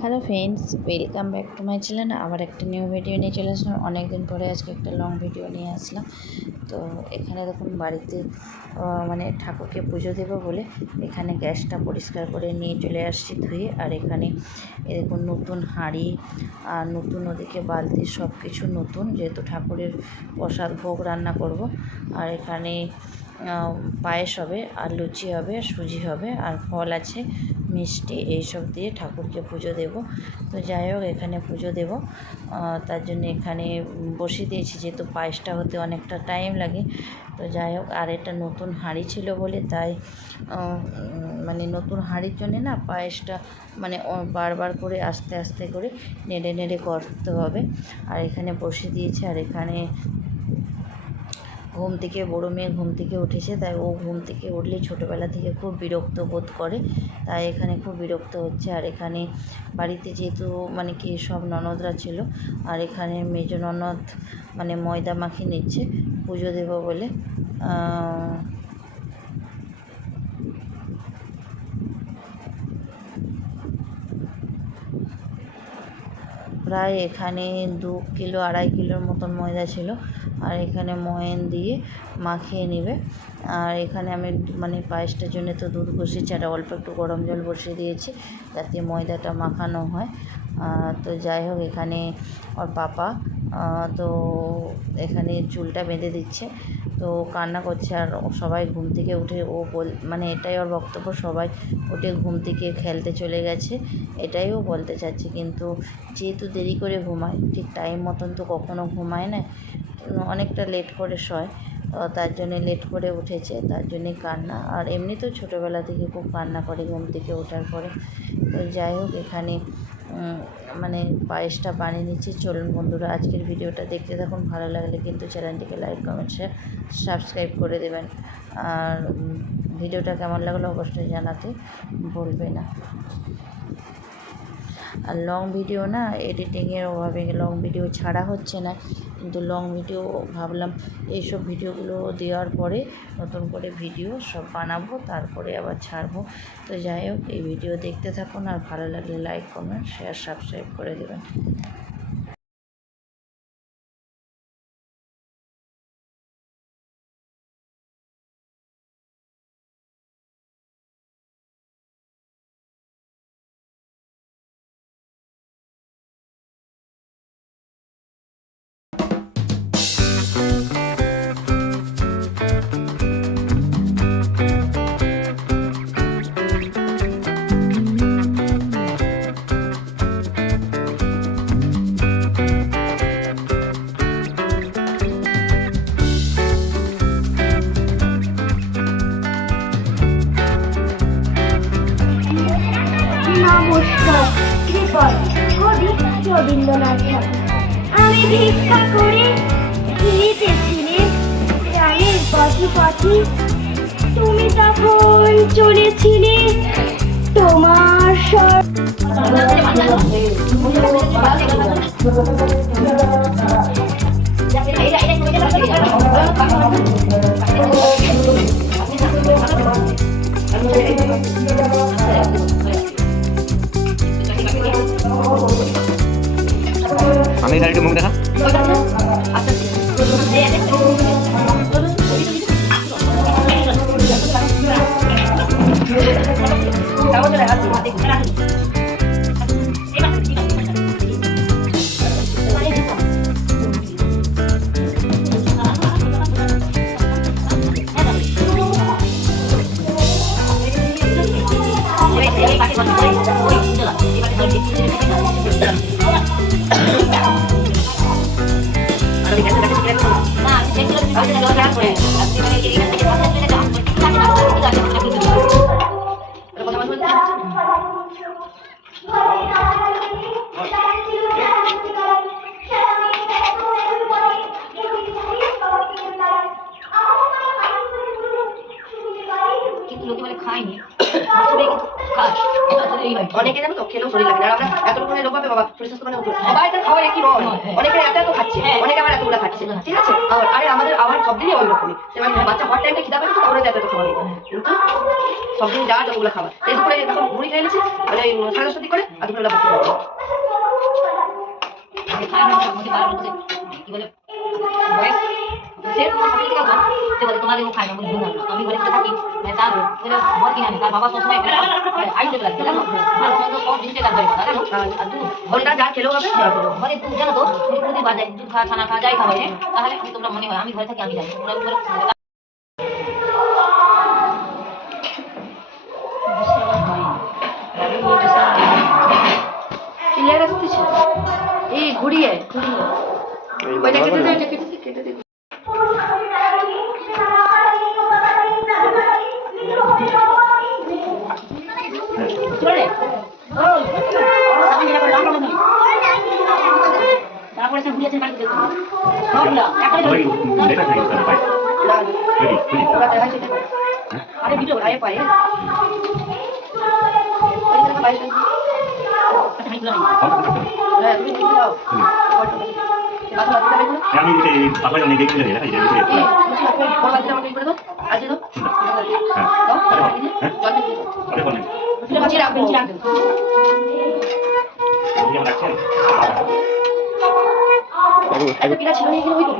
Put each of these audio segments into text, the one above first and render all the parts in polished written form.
Hello friends, welcome back to my channel. আবার একটা new video নিয়ে চলে আসলাম। অনেকদিন পরে আজকে একটা লং ভিডিও নিয়ে আসলাম। তো এখানে দেখুন বাড়িতে মানে ঠাকুরকে পুজো দেবো বলে এখানে গ্যাসটা পরিষ্কার করে নিয়ে চলে আসছি ধুয়ে। আর এখানে দেখুন নতুন হাঁড়ি আর নতুন ওদিকে বালতি, সব কিছু নতুন, যেহেতু ঠাকুরের প্রসাদ ভোগ রান্না করব। আর এখানে পায়েস হবে আর লুচি হবে, সুজি হবে আর ফল আছে, মিষ্টি, এইসব দিয়ে ঠাকুরকে পুজো দেব। তো যাই হোক, এখানে পুজো দেব, তার জন্য এখানে বসিয়ে দিয়েছি, যেহেতু পায়েসটা হতে অনেকটা টাইম লাগে। তো যাই হোক, আর এটা নতুন হাঁড়ি ছিল বলে তাই মানে নতুন হাঁড়ির জন্যে না পায়েসটা মানে বারবার করে আস্তে আস্তে করে নেড়ে নেড়ে করতে হবে। আর এখানে বসিয়ে দিয়েছি। আর এখানে বড়ো মেয়ে ঘুম থেকে উঠেছে, তাই ও ঘুম থেকে উঠলে ছোটোবেলা থেকে খুব বিরক্ত বোধ করে, তাই এখানে খুব বিরক্ত হচ্ছে। আর এখানে বাড়িতে যেহেতু মানে কি সব ননদরা ছিল, আর এখানে মেজ ননদ মানে ময়দা মাখিয়ে নিচ্ছে পুজো দেব বলে। প্রায় এখানে 2-2.5 কিলোর মতন ময়দা ছিল। আর এখানে ময়ান দিয়ে মাখিয়ে নেবে। আর এখানে আমি মানে পায়েসটার জন্য তো দুধ বসিয়েছি, আর অল্প একটু গরম জল বসিয়ে দিয়েছি যাতে ময়দাটা মাখানো হয়। তো যাই হোক, এখানে ওর পাপা তো এখানে চুলটা বেঁধে দিচ্ছে। তো কান্না করছে, আর সবাই ঘুম থেকে উঠে মানে এটাই ওর বক্তব্য, সবাই উঠে ঘুম থেকে খেলতে চলে গেছে, এটাই ও বলতে চাচ্ছে। কিন্তু যেহেতু দেরি করে ঘুমায়, ঠিক টাইম মতন তো কখনো ঘুমায় না, অনেকটা লেট করে শয়, তার জন্যে লেট করে উঠেছে, তার জন্যে কান্না। আর এমনিতেও ছোটোবেলা থেকে খুব কান্না করে ঘুম থেকে ওঠার পরে। তো যাই হোক, এখানে মানে পায়েসটা বানিয়ে নিচ্ছি। চলুন বন্ধুরা, আজকের ভিডিওটা দেখতে থাকুন। ভালো লাগলে কিন্তু চ্যানেলটিকে লাইক, কমেন্ট, শেয়ার, সাবস্ক্রাইব করে দেবেন। আর ভিডিওটা কেমন লাগলো অবশ্যই জানাতে ভুলবে না। আর লং ভিডিও না, এডিটিংয়ের অভাবে লং ভিডিও ছাড়া হচ্ছে না, কিন্তু লং ভিডিও ভাবলাম এইসব ভিডিওগুলো দেওয়ার পরে নতুন করে ভিডিও সব বানাবো, তারপরে আবার ছাড়বো। তো যাই হোক, এই ভিডিও দেখতে থাকুন, আর ভালো লাগলে লাইক, কমেন্ট, শেয়ার, সাবস্ক্রাইব করে দেবেন। নমস্কার। কৃপণ কবি রবীন্দ্রনাথ ঠাকুর। আমি ভিক্ষা করে খেয়েছিলে প্রাণের পথে পথে, তুমি তখন চলেছিলে তোমার আমি এখানে একটু মুখ দেখা। কিন্তু লোকে বলে খায়নি, আসলে কিন্তু খাস, আসলে অনেকে জানো তো খেলেও শরীর লাগে না। আর আমরা এতটুকু লোক পাবে বাবা শরীর স্বাস্থ্য মানে সবাই তার খাবার একই নয়, অনেকে এত এত খাচ্ছে, অনেকে আবার এতগুলো খাচ্ছে, ঠিক আছে। আরে আমাদের আবার সব দিনই ওই রকমই, বাচ্চা হওয়ার টাইমটা খিদা পেয়েছে তখন এত এত খাবার নেই, কিন্তু সব দিন যা যতগুলো খাবার এই দুপুরে এখন মুড়ি খেয়ে নিচ্ছি, মানে 10:30 দিক করে আর দুপুরে ভাত খাবো। তোমাদের খাই না আমি ঘরে থাকি তার মদ কিনে আনি, তার বাবা সবসময় আইন চলে লাগছে জানো, সব জিনিসটা কাজ করে জানো। আর তুই ঘন্টা যা খেলেও হবে মানে তুই জানো তো প্রতি বাজায় দুধ খা ছানা খা যাই খাওয়াই তাহলে তোমরা মনে হয় আমি ঘরে থাকি আমি যাই ক্লিয়ার আসতেছে এই ঘুরিয়ে ওইটা কেটে দে, এটা কেটে দে, কেটে দে। তারপরে সে ঘুরিয়েছে বাড়িতে ওরা দেখাচ্ছে দেখো। আরে ভিডিও আরে পায়ে ওইখানে বাইরে হ্যাঁ তুমি দেখে দাও বাসা বাসা দেখো আমি এই পাপা জানি দেখতে লাগে এই যে এই বড় বাচ্চা আমাকে করে দাও আজ দাও দাও জল দিয়ে আরে কোন নিচে রাখো এই আমরা রাখছি একটা পিলা ছিল না এখানে ওই তো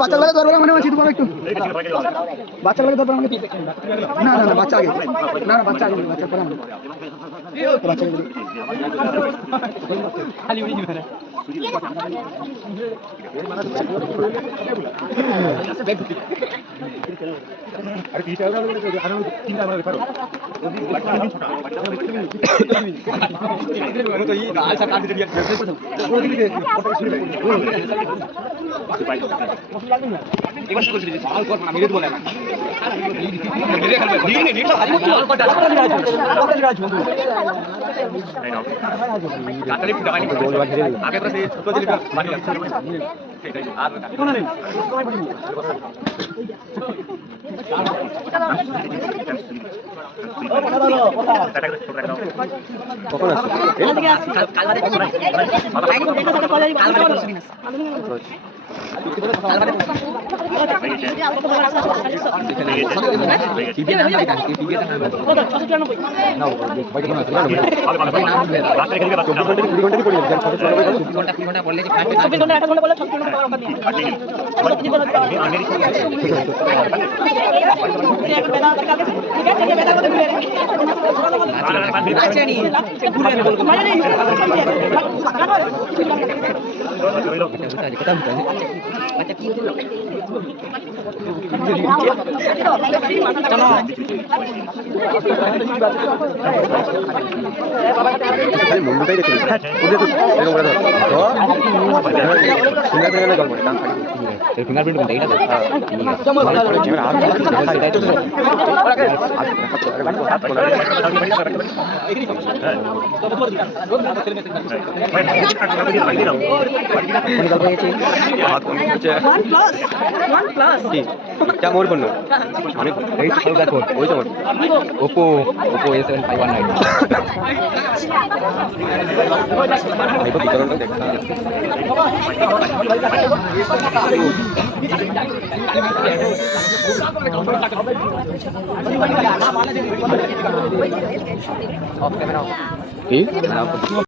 বাচ্চাগুলোকে ধরবো মনে হচ্ছে তোমার একটু বাচ্চাগুলোকে ধরবো আমাকে না না না বাচ্চা আগে না না বাচ্চা আগে বাচ্চা পরে আরে 30 টাকা করে আরো 3 টাকা করে পারো তো এই ডাল সা কাট দিয়ে এবার শুরু করছি ডাল কর না মেরে দেব না মেরে খাবে দিনে দিনে ডাল কর ডাল কাটালে কি দাঁড়ানি আগে তো সেই ছোট দিলে বানি লাগছে সেটাই আর কোন নেই কখন আসছে কাল বাদে মুম্বাই দেখুন ফিঙ্গারপ্রিন্ট কোনটা এটা क्या मोर बनना আমি এই সব দেখো ওই তো Oppo A7519 এই তো বিতরণটা দেখো অফ ক্যামেরা ঠিক